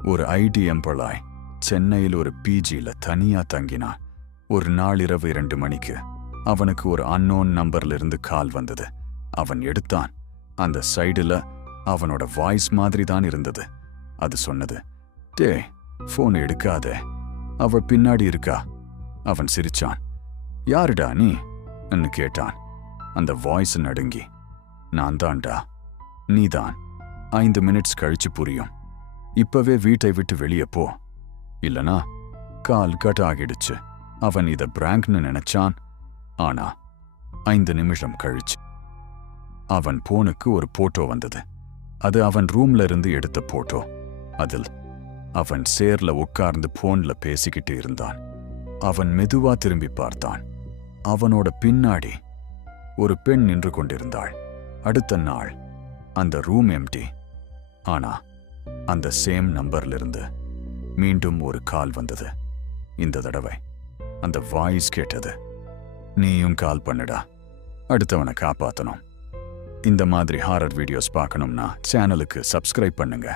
ஒரு ID employee சென்னையில் ஒரு பிஜியில் தனியா தங்கினான். ஒரு நாள் இரவு 2 மணிக்கு அவனுக்கு ஒரு அன்னோன் நம்பர்ல இருந்து கால் வந்தது. அவன் எடுத்தான். அந்த சைடுல அவனோட வாய்ஸ் மாதிரி தான் இருந்தது. அது சொன்னது, டே ஃபோன் எடுக்காதே, அவ பின்னாடி இருக்கா. அவன் சிரிச்சான். யாருடா நீ ன்னு கேட்டான். அந்த வாய்ஸ் நடுங்கி, நான் தான்டா. நீதான். 5 மினிட்ஸ் கழிச்சு புரியும். இப்பவே வீட்டை விட்டு வெளியே போ, இல்லனா கால் கட் ஆகிடுச்சு. அவன் இத பிராங்க்னு நினைச்சான். ஆனா 5 நிமிஷம் கழிச்சு அவன் போனுக்கு ஒரு போட்டோ வந்தது. அது அவன் ரூம்ல இருந்து எடுத்த போட்டோ. அதில் அவன் சேர்ல உட்கார்ந்து போன்ல பேசிக்கிட்டு இருந்தான். அவன் மெதுவா திரும்பி பார்த்தான். அவனோட பின்னாடி ஒரு பெண் நின்று கொண்டிருந்தாள். அடுத்த நாள் அந்த ரூம் எம்டி. ஆனா அந்த சேம் நம்பர்ல இருந்து மீண்டும் ஒரு கால் வந்தது. இந்த தடவை அந்த வாய்ஸ் கேட்டது, நீயும் கால் பண்ணுடா, அடுத்தவனை காப்பாத்தணும். இந்த மாதிரி ஹாரர் வீடியோஸ் பார்க்கணும்னா சேனலுக்கு சப்ஸ்கிரைப் பண்ணுங்க.